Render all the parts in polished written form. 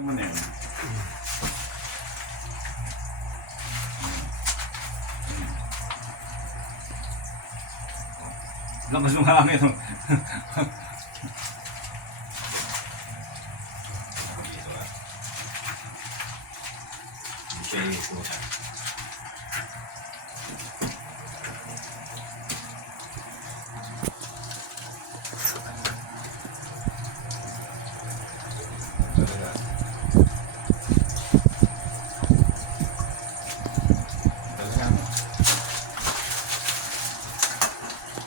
Tama na yun. Lakas ng hangin. Siya yung puta.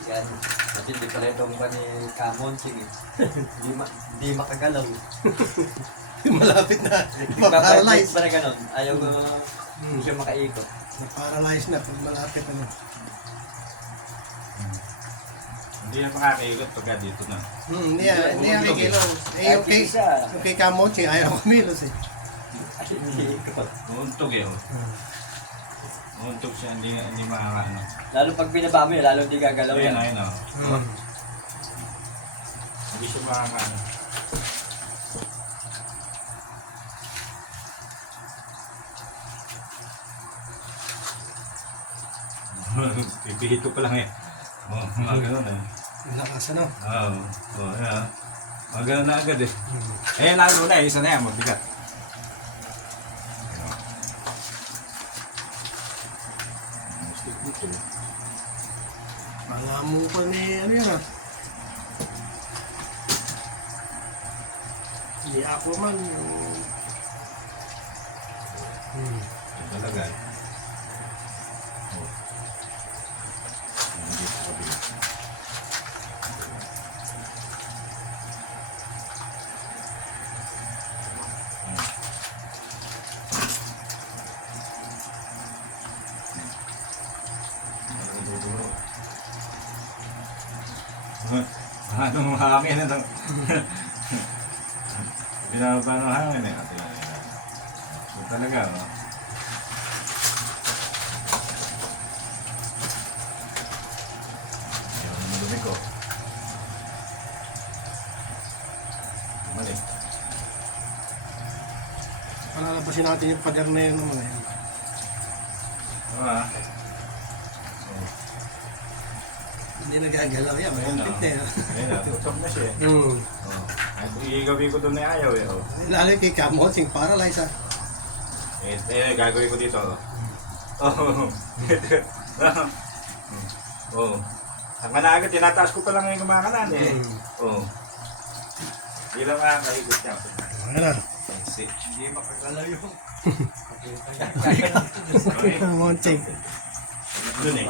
Yan. Matindi pala itong pa ni Kamonsing eh. Hindi makagalaw. Malapit na. Paralyze Pa-paralyze. pa na ganun. Ayaw ko hindi siya makaikot. Na-paralyze na pag malapit na. Hindi na makakaikot pagka dito na. Hindi yan kikilaw. Eh, Kahit okay. isa. Okay, Kamochi, ayaw kumilos eh. Ay, hindi ikot. Uuntog eh. Uuntog siya, hindi makakaano. Lalo pag binaba mo yun, lalo hindi gagalaw Ayun, yan. ayun o. Hindi siya makakaano. Pipihito pa lang eh. Mga ganun eh. Lakas ano. Oo, yan. Mga ganun na agad eh. Eh, lalo na eh, isa na yan, mabigat. Pangamo pa ni ano yan ah. Hindi ako man yung... Ito talaga eh. Oh. Hindi pa kabigat. Anong hangin na ito? Binababa ng hangin eh. Ito talaga, no? Yung madumi ko. Mali. Palalabasin natin yung pader na yun naman eh. Ah. Hindi nagagalaw yan. Ayun na. Malapit na Ayun na. Tutok na siya eh. Oh. Igabi ko doon na ayaw eh. Oh. Lalo kay Kamochi, paralyze ah. Gagawin ko dito. Oh. Oh. Tama na agad, tinataas ko pa lang yung kumakanan eh. Oh. Hindi lang makakaikot niya. Ano na? Hindi makagalaw yung... Kamochi. Doon eh.